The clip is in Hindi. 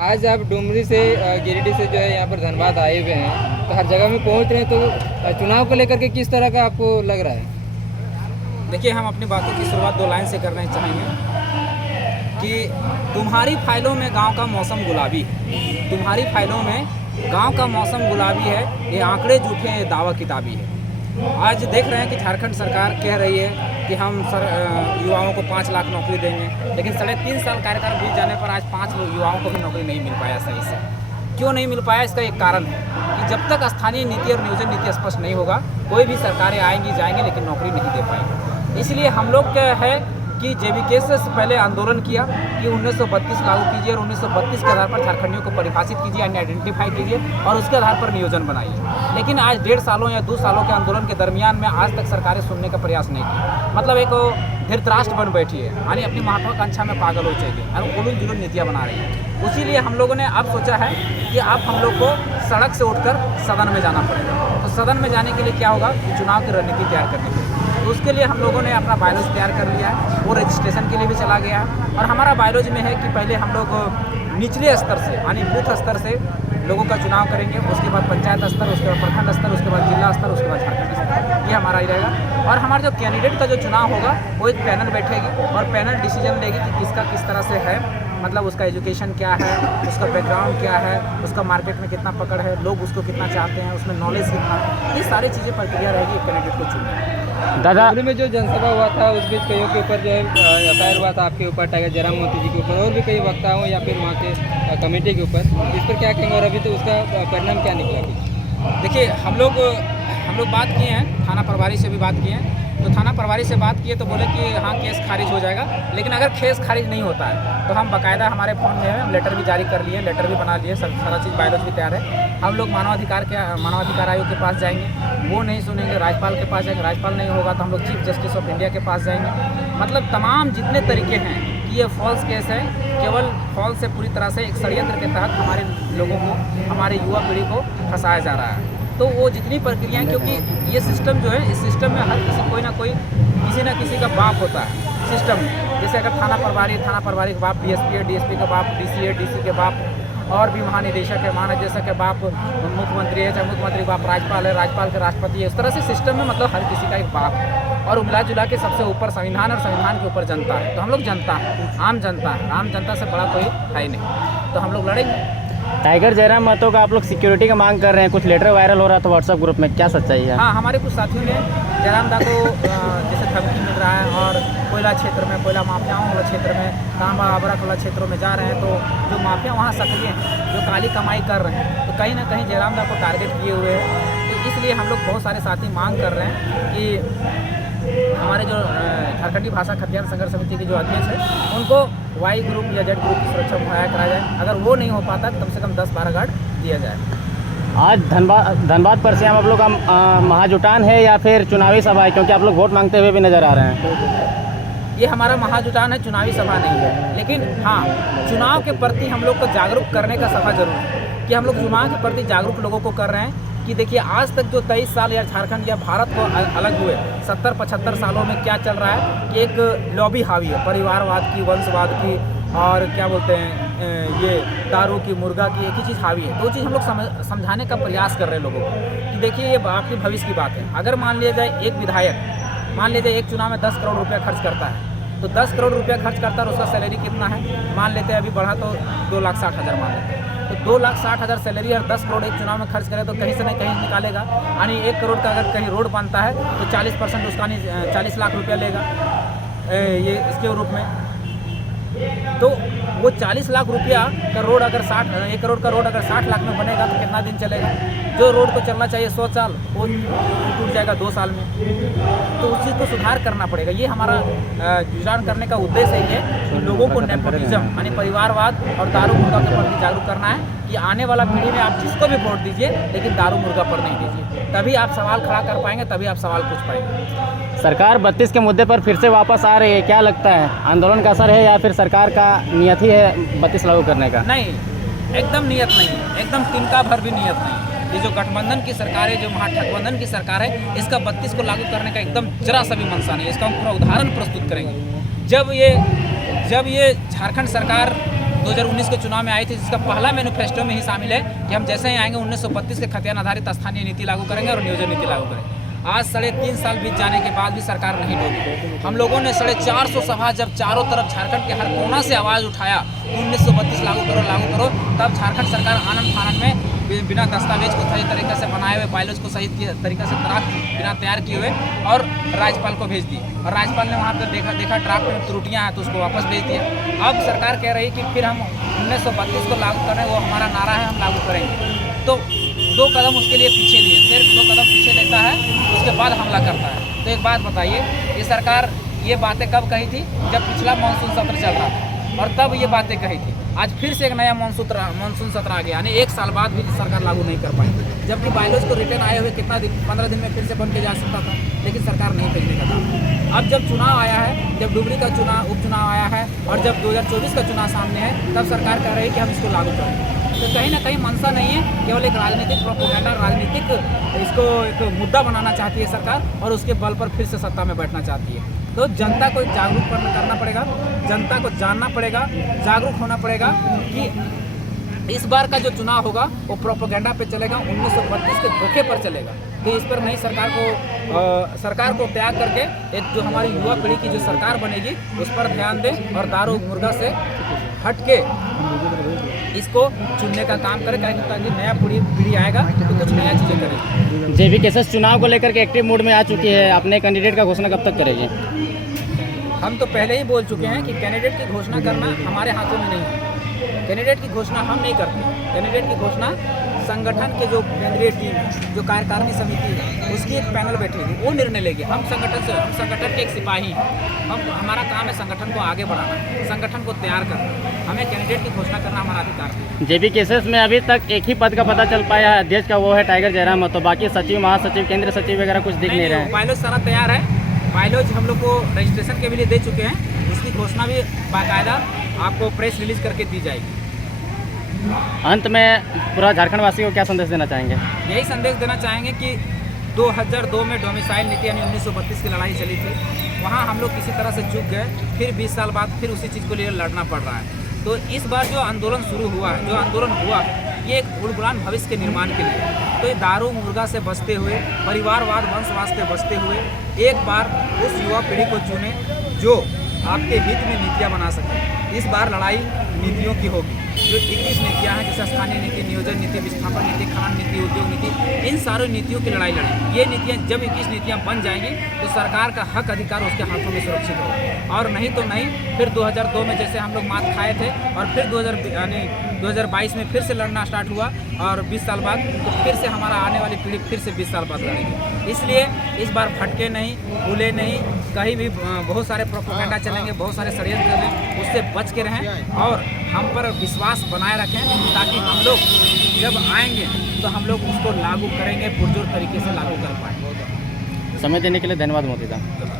आज आप डुमरी से गिरिडीह से जो है यहाँ पर धनबाद आए हुए हैं, तो हर जगह में पहुँच रहे हैं, तो चुनाव को लेकर के किस तरह का आपको लग रहा है? देखिए, हम अपनी बातों की शुरुआत 2 लाइन से करना चाहेंगे कि तुम्हारी फाइलों में गांव का मौसम गुलाबी, तुम्हारी फाइलों में गांव का मौसम गुलाबी है, ये आंकड़े झूठे हैं, ये दावा किताबी है। आज देख रहे हैं कि झारखंड सरकार कह रही है कि हम युवाओं को 5 लाख नौकरी देंगे, लेकिन 3.5 साल कार्यकाल बीत जाने पर आज 5 युवाओं को भी नौकरी नहीं मिल पाया सही से। क्यों नहीं मिल पाया? इसका एक कारण है कि जब तक स्थानीय नीति और नियोजन नीति स्पष्ट नहीं होगा, कोई भी सरकारें आएंगी जाएंगी लेकिन नौकरी नहीं दे पाएंगी। इसलिए हम लोग क्या है कि जेबीके से पहले आंदोलन किया कि 1932 लागू कीजिए और 1932 के आधार पर झारखंडियों को परिभाषित कीजिए, यानी आइडेंटिफाई कीजिए और उसके आधार पर नियोजन बनाइए। लेकिन आज 1.5 सालों या 2 सालों के आंदोलन के दरमियान में आज तक सरकारें सुनने का प्रयास नहीं किया। मतलब एक धृतराष्ट्र बन बैठी है, यानी अपनी महत्वाकांक्षा में पागल हो चाहिए और उलूल जुलूल नीतियाँ बना रही है। उसीलिए हम लोगों ने अब सोचा है कि अब हम लोग को सड़क से उठकर सदन में जाना पड़ेगा। तो सदन में जाने के लिए क्या होगा कि चुनाव की रणनीति तैयार करने के लिए, तो उसके लिए हम लोगों ने अपना बायोलॉज तैयार कर लिया है, वो रजिस्ट्रेशन के लिए भी चला गया है। और हमारा बायोलॉज में है कि पहले हम लोग निचले स्तर से यानी बूथ स्तर से लोगों का चुनाव करेंगे, उसके बाद पंचायत स्तर, उसके बाद प्रखंड स्तर, उसके बाद जिला स्तर, उसके बाद झारखंड स्तर, ये हमारा ही रहेगा। और हमारा जो कैंडिडेट का जो चुनाव होगा वो एक पैनल बैठेगी और पैनल डिसीजन लेगी कि किसका किस तरह से है, मतलब उसका एजुकेशन क्या है, उसका बैकग्राउंड क्या है, उसका मार्केट में कितना पकड़ है, लोग उसको कितना चाहते हैं, उसमें नॉलेज कितना है, ये सारी चीज़ें प्रक्रिया रहेगी एक कैंडिडेट को चुनने। दादा में जो जनसभा हुआ था उस बीच कईयों के ऊपर जो है एफआईआर हुआ था, आपके ऊपर, टाइगर जयराम मोती जी के ऊपर और भी कई वक्ताओं या फिर वहाँ के कमेटी के ऊपर, इस पर क्या कहेंगे और अभी तो उसका परिणाम क्या निकला कुछ? देखिए, हम लोग बात किए हैं, थाना प्रभारी से भी बात किए हैं। तो थाना प्रभारी से बात किए तो बोले कि हाँ केस खारिज हो जाएगा, लेकिन अगर केस खारिज नहीं होता है तो हम बाकायदा हमारे फ़ोन में है, हम लेटर भी जारी कर लिए, लेटर भी बना लिए, सारा चीज़ बायोलॉजी भी तैयार है। हम लोग मानवाधिकार आयोग के पास जाएंगे, वो नहीं सुनेंगे, राज्यपाल के पास जाएंगे, राज्यपाल नहीं होगा तो हम लोग चीफ जस्टिस ऑफ इंडिया के पास जाएंगे। मतलब तमाम जितने तरीके हैं कि ये फॉल्स केस है, केवल फॉल्स से पूरी तरह से एक षड्यंत्र के तहत हमारे लोगों को, हमारे युवा पीढ़ी को फंसाया जा रहा है। तो वो जितनी प्रक्रियाएं, क्योंकि ये सिस्टम जो है, इस सिस्टम में हर कोई ना कोई किसी ना किसी का बाप होता है सिस्टम में। जैसे अगर थाना प्रभारी के बाप डीएसपी है, डीएसपी का बाप डीसी है, डीसी के बाप और भी महानिदेशक है, महानिदेशक के बाप मुख्यमंत्री है, चाहे मुख्यमंत्री बाप राज्यपाल है, राज्यपाल के राष्ट्रपति है। इस तरह से सिस्टम में मतलब हर किसी का एक बाप है और मिला जुला के सबसे ऊपर संविधान और संविधान के ऊपर जनता है। तो हम लोग जनता है, आम जनता है, आम जनता से बड़ा कोई है ही नहीं, तो हम लोग लड़ेंगे। टाइगर जयराम महतो का आप लोग सिक्योरिटी का मांग कर रहे हैं, कुछ लेटर वायरल हो रहा था व्हाट्सएप ग्रुप में, क्या सच्चाई है? हाँ, हमारे कुछ साथियों ने जयराम दा को जैसे धमकी मिल रहा है और कोयला क्षेत्र में, कोयला माफियाओं वाला क्षेत्र में, तांबा अबरक वाला क्षेत्रों में जा रहे हैं, तो जो माफिया वहाँ सक्रिय हैं, जो काली कमाई कर रहे हैं, तो कहीं ना कहीं जयराम दा को टारगेट किए हुए हैं। तो इसलिए हम लोग बहुत सारे साथी मांग कर रहे हैं कि हमारे जो झारखंडी भाषा खतियान संघर्ष समिति के जो अध्यक्ष हैं उनको वाई ग्रुप या जेड ग्रुप की सुरक्षा मुहैया कराया जाए। अगर वो नहीं हो पाता तो कम से कम 10-12 गार्ड दिया जाए। आज धनबाद पर से आप लोग का महाजुटान है या फिर चुनावी सभा है, क्योंकि आप लोग वोट मांगते हुए भी नजर आ रहे हैं? ये हमारा महाजुटान है, चुनावी सभा नहीं है। लेकिन हाँ, चुनाव के प्रति हम लोग को जागरूक करने का सभा जरूर है कि हम लोग चुनाव के प्रति जागरूक लोगों को कर रहे हैं कि देखिए आज तक जो 23 साल या झारखंड या भारत को अलग हुए 70-75 सालों में क्या चल रहा है कि एक लॉबी हावी है, परिवारवाद की, वंशवाद की और क्या बोलते हैं ये दारू की, मुर्गा की, एक ही चीज़ हावी है। 2 चीज़ हम लोग समझाने का प्रयास कर रहे हैं लोगों को कि देखिए ये आपके भविष्य की बात है। अगर मान लिया जाए एक विधायक, मान लीजिए एक चुनाव में 10 करोड़ रुपया खर्च करता है, तो 10 करोड़ रुपया खर्च करता है और उसका सैलरी कितना है, मान लेते हैं अभी बढ़ा तो 2,60,000 मान लेते हैं। तो 2,60,000 सैलरी और 10 करोड़ एक चुनाव में खर्च करे तो कहीं से नहीं कहीं निकालेगा। यानी 1 करोड़ का अगर कहीं रोड बनता है तो 40% उसका 40 लाख रुपया लेगा ये इसके रूप में। तो वो 40 लाख रुपया का रोड अगर 1 करोड़ का रोड अगर 60 लाख में बनेगा तो कितना दिन चलेगा? जो रोड को चलना चाहिए 100 साल वो टूट जाएगा 2 साल में। तो उस चीज़ को सुधार करना पड़ेगा। ये हमारा जुटान करने का उद्देश्य है कि लोगों को नेपोटिज्म यानी परिवारवाद और दारू मुर्गा के प्रति जागरूक करना है कि आने वाला पीढ़ी में आप जिसको भी वोट दीजिए लेकिन दारू मुर्गा पर नहीं दीजिए, तभी आप सवाल खड़ा कर पाएंगे, तभी आप सवाल पूछ पाएंगे। सरकार 32 के मुद्दे पर फिर से वापस आ रही है, क्या लगता है आंदोलन का असर है या फिर सरकार का नियत ही है 32 लागू करने का? नहीं, एकदम नियत नहीं है, एकदम तिनका भर भी नियत नहीं है। ये जो गठबंधन की सरकार है, जो महागठबंधन की सरकार है, इसका 32 को लागू करने का एकदम जरा सा भी मंशा नहीं है। इसका हम पूरा उदाहरण प्रस्तुत करेंगे। जब ये झारखंड सरकार 2019 के चुनाव में आई थी, जिसका पहला मैनिफेस्टो में ही शामिल है कि हम जैसे ही आएंगे 1932 के खतियान आधारित स्थानीय नीति लागू करेंगे और नियोजन नीति लागू करेंगे। आज 3.5 साल बीत जाने के बाद भी सरकार नहीं डोली। हम लोगों ने 450 सभा जब चारों तरफ झारखंड के हर कोना से आवाज़ उठाया 1932 लागू करो, तब झारखंड सरकार आनंद फानन में बिना दस्तावेज को सही तरीके से बनाए हुए, बायलॉज को सही तरीके से बिना तैयार किए हुए और राज्यपाल को भेज दी। और राज्यपाल ने वहाँ पर देखा ड्राफ्ट में त्रुटियाँ हैं तो उसको वापस भेज दिया। अब सरकार कह रही कि फिर हम 1932 को लागू करें, वो हमारा नारा है, हम लागू करेंगे। तो 2 कदम उसके लिए पीछे लिए, सिर्फ 2 कदम पीछे लेता है, उसके बाद हमला करता है। तो एक बात बताइए, ये सरकार ये बातें कब कही थी? जब पिछला मानसून सत्र चल रहा था और तब ये बातें कही थी। आज फिर से एक नया मानसून सत्र आ गया, यानी 1 साल बाद भी सरकार लागू नहीं कर पाई, जबकि बायलॉज को रिटर्न आए हुए कितना दिन, 15 दिन में फिर से बन के जा सकता था, लेकिन सरकार नहीं भेजने का था। अब जब चुनाव आया है, जब डुबरी का उपचुनाव आया है और जब 2024 का चुनाव सामने है, तब सरकार कह रही है कि हम इसको लागू करेंगे। तो कहीं ना कहीं मंशा नहीं है, केवल एक राजनीतिक प्रोपेगेंडा, राजनीतिक इसको एक मुद्दा बनाना चाहती है सरकार और उसके बल पर फिर से सत्ता में बैठना चाहती है। तो जनता को जागरूक करना पड़ेगा, जनता को जानना पड़ेगा, जागरूक होना पड़ेगा कि इस बार का जो चुनाव होगा वो प्रोपेगेंडा पे चलेगा, 1932 के धोखे पर चलेगा। तो इस पर नहीं सरकार को त्याग करके एक जो हमारी युवा पीढ़ी की जो सरकार बनेगी उस पर ध्यान दें और दारू मुर्गा से हट के इसको चुनने का काम करें, ताकि नया पीढ़ी आएगा तो कुछ नया चीज़ें करें। जेबी केसेस चुनाव को लेकर के एक्टिव मोड में आ चुकी है, अपने कैंडिडेट का घोषणा कब तक करेगी? हम तो पहले ही बोल चुके हैं कि कैंडिडेट की घोषणा करना हमारे हाथों में नहीं है। कैंडिडेट की घोषणा हम नहीं करते। कैंडिडेट की घोषणा संगठन के जो केंद्रीय टीम, जो कार्यकारिणी समिति है, उसकी एक पैनल बैठेगी, वो निर्णय लेगी। हम संगठन के एक सिपाही हैं। हमारा काम है संगठन को आगे बढ़ाना, संगठन को तैयार करना। हमें कैंडिडेट की घोषणा करना हमारा अधिकार है। जेबी केसेस में अभी तक एक ही पद का पता चल पाया है, अध्यक्ष का, वो है टाइगर जयराम, तो बाकी सचिव, महासचिव, केंद्रीय सचिव वगैरह कुछ दिख नहीं रहे हैं। बायलॉज सारा तैयार है, बायलॉज हम लोग को रजिस्ट्रेशन के लिए दे चुके हैं, इसकी घोषणा भी बाकायदा आपको प्रेस रिलीज करके दी जाएगी। अंत में पूरा झारखंड वासी को क्या संदेश देना चाहेंगे? यही संदेश देना चाहेंगे कि 2002 में डोमिसाइल नीति यानी 1932 की लड़ाई चली थी, वहाँ हम लोग किसी तरह से चूक गए, फिर 20 साल बाद फिर उसी चीज़ को लिए लड़ना पड़ रहा है। तो इस बार जो आंदोलन शुरू हुआ है, जो आंदोलन हुआ है, ये एक उड़गुलान भविष्य के निर्माण के लिए। तो ये दारू मुर्गा से बचते हुए, परिवारवाद वंशवाद से बचते हुए एक बार उस युवा पीढ़ी को चुने जो आपके हित में नीतियाँ बना सके। इस बार लड़ाई नीतियों की होगी। जो 21 नीतियाँ हैं, जैसे स्थानीय नीति, नियोजन नीति, विस्थापन नीति, खान नीति, उद्योग नीति, इन सारी नीतियों की लड़ाई लड़ी। ये नीतियाँ जब 21 नीतियाँ बन जाएंगी तो सरकार का हक अधिकार उसके हाथों में सुरक्षित होगा, और नहीं तो नहीं। फिर 2002 में जैसे हम लोग मात खाए थे और फिर 2022 में फिर से लड़ना स्टार्ट हुआ, और 20 साल बाद तो फिर से हमारा आने वाली पीढ़ी फिर से 20 साल बाद लड़ेगी। इसलिए इस बार भटके नहीं, भूले नहीं, कहीं भी बहुत सारे प्रोपेगेंडा चलेंगे, बहुत सारे षड्यंत्र चलेंगे, उससे बच के रहें और हम पर विश्वास बनाए रखें, ताकि हम लोग जब आएंगे तो हम लोग उसको लागू करेंगे, पुरजोर तरीके से लागू कर पाएँ। समय देने के लिए धन्यवाद मोदी साहब।